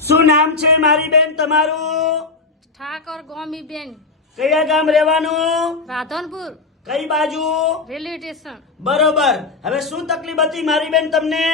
શું નામ છે મારી બેન તમારું? ઠાકોર ગોમી બેન કયા ગામ રહેવાનું? રાધનપુર. કઈ બાજુ? Railway station. બરોબર. હવે શું તકલીફ હતી મારી બેન તમને?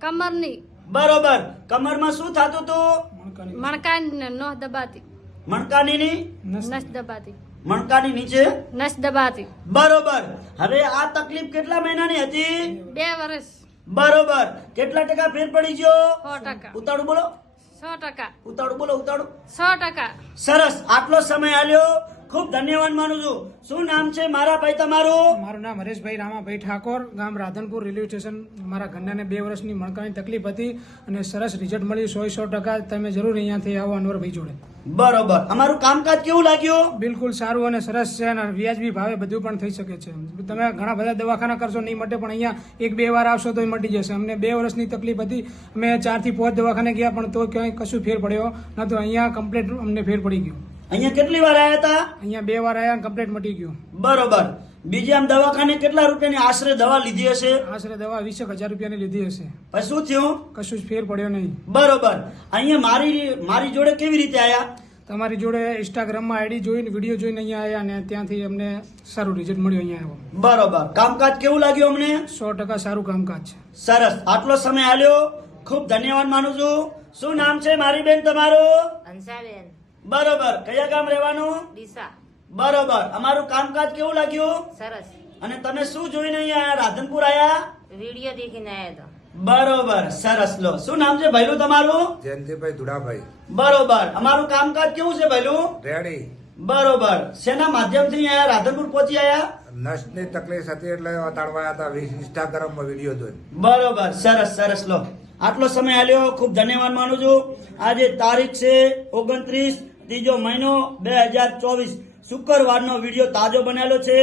કમરની. બરોબર. કમરમાં શું થતું હતું મણકાની. નસ દબાતી. મણકાની ની નસ દબાતી. મણકાની નીચે? નસ દબાતી. બરોબર. હવે આ તકલીફ કેટલા મહિનાની હતી? બે વર્ષ બરોબર. કેટલા ટકા ફેર પડી ગયો? સો ટકા. ઉતાળું બોલો. સો ટકા. ઉતાળું બોલો ઉતાળું સો ટકા. સરસ. આટલો સમય આલ્યો. ખૂબ ધન્યવાદ માનું છું. શું નામ છે? મારા ભાઈ તમારું? મારું નામ હરેશભાઈ રામાભાઈ ઠાકોર ગામ રાધનપુર રેલવે સ્ટેશન. મારા ઘરનાને બે વર્ષની મણકાની તકલીફ હતી અને સરસ રિઝલ્ટ મળ્યું સો સો ટકા. તમે જરૂર અહીંયાથી આવો અનવરભાઈ જોડે. બરોબર. અમારું કામકાજ કેવું લાગ્યું? બિલકુલ સારું અને સરસ છે અને વ્યાજબી ભાવે બધું પણ થઈ શકે છે. તમે ઘણા બધા દવાખાના કરશો નહીં માટે પણ અહીંયા એક બે વાર આવશો તો મટી જશે. અમને બે વર્ષની તકલીફ હતી. અમે ચારથી પાંચ દવાખાને ગયા પણ તો ક્યાંય કશું ફેર પડ્યો ન તો અહીંયા કમ્પ્લેટ અમને ફેર પડી ગયો. અહીંયા કેટલી વાર આવ્યા હતા? અહીંયા બે વાર આવ્યા કમ્પ્લેટ મટી ગયું. બરોબર. બીજી આમ દવાખાને કેટલા રૂપિયાની આશરે દવા લીધી હશે? આશરે દવા વીસ હજાર રૂપિયાની લીધી હશે. પછી શું થયું? કશું જ ફેર પડ્યો નહીં. બરોબર. અહીંયા મારી મારી જોડે કેવી રીતે આયા? તમારી જોડે ઇન્સ્ટાગ્રામમાં આઈડી જોઈને વીડિયો જોઈને અહીંયા આવ્યા અને ત્યાંથી અમને સારું રિઝલ્ટ મળ્યું અહીંયા આવ્યો. બરોબર. કામકાજ કેવું લાગ્યું અમને? સો ટકા સારું કામકાજ છે. સરસ. આટલો સમય આલ્યો. ખૂબ ધન્યવાદ માનું છું. શું નામ છે મારી બેન તમારું? હંસાબેન બરોબર. કયા ગામ રહેવાનું? ડીસા. બરોબર. અમારું કામકાજ કેવું લાગ્યું? સરસ. અને તમે શું જોઈને અહીંયા રાધનપુર આયા? વીડિયો દેખીને આવ્યા બરોબર. સરસ. લો શું નામ છે ભાઈલું તમારું? જયંતિભાઈ ધુડાભાઈ. બરોબર. અમારું કામકાજ કેવું છે ભાઈલું રેડી. બરોબર. શેના માધ્યમથી અહીંયા રાધનપુર પહોંચી આયા? નસની તકલીફ હતી એટલે તાળવા હતા ઇન્સ્ટાગ્રામમાં વીડિયો જોઈને. બરોબર. સરસ સરસ. લો આટલો સમય આલ્યો. ખૂબ ધન્યવાદ માનું છું. આજે તારીખ છે ઓગણત્રીસ ત્રીજો મહિનો બે હજાર ચોવીસ. શુક્રવારનો વીડિયો તાજો બનેલો છે.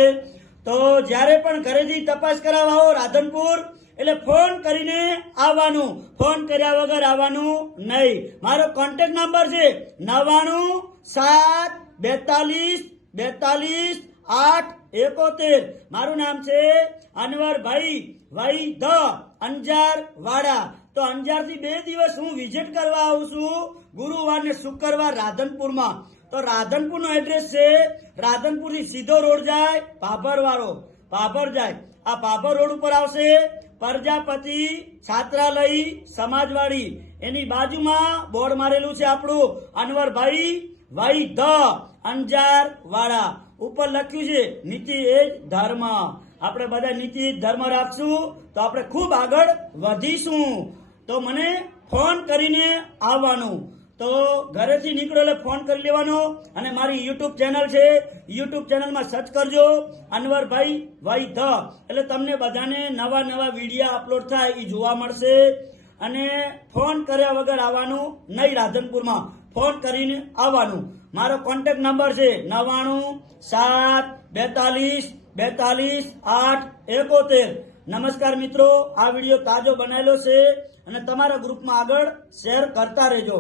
તો જ્યારે પણ ઘરેથી તપાસ કરાવવા આવો રાધનપુર, એટલે ફોન કરીને આવવાનું. ફોન કર્યા વગર આવવાનું નહીં. મારો કોન્ટેક્ટ નંબર છે નવ્વાણું, સાત, બેતાલીસ બેતાલીસ, આઠ, એકોતેર. મારું નામ છે અનવરભાઈ ભાઈ ધ અંજાર વાડા તો અંજારથી બે દિવસ હું વિઝિટ કરવા આવું છું ગુરુવાર ને શુક્રવાર રાધનપુરમાં. તો રાધનપુર નો એડ્રેસ છે. રાધનપુરથી સીધો રોડ જાય, પાભર વાળો. પાભર જાય. આ પાભર રોડ ઉપર આવશે પ્રજાપતિ છાત્રાલય સમાજવાડી. એની બાજુમાં બોર્ડ મારેલું છે આપણું. અનવરભાઈ વાઈ ધ અંજાર વાળા ઉપર લખ્યું છે, નીતિ એ ધર્મ. આપણે બધા નીતિ ધર્મ રાખશું. તો આપણે ખૂબ આગળ વધીશું. તો મને ફોન કરીને આવવાનું. તો ઘરેથી નીકળો એટલે ફોન કરી લેવાનો અને મારી યુટ્યુબ ચેનલ છે. યુટ્યુબ ચેનલમાં સર્ચ કરજો. અનવરભાઈ ભાઈ ધ એટલે તમને બધાને નવા નવા વિડીયા અપલોડ થાય એ જોવા મળશે. અને ફોન કર્યા વગર આવવાનું નહીં રાધનપુરમાં. ફોન કરીને આવવાનું. મારો કોન્ટેક્ટ નંબર છે નવ્વાણું સાત, બેતાલીસ બેતાલીસ, આઠ, એકોતેર. નમસ્કાર મિત્રો, આ વીડિયો તાજો બનાવેલો છે અને તમારા ગ્રુપમાં આગળ શેર કરતા રહેજો.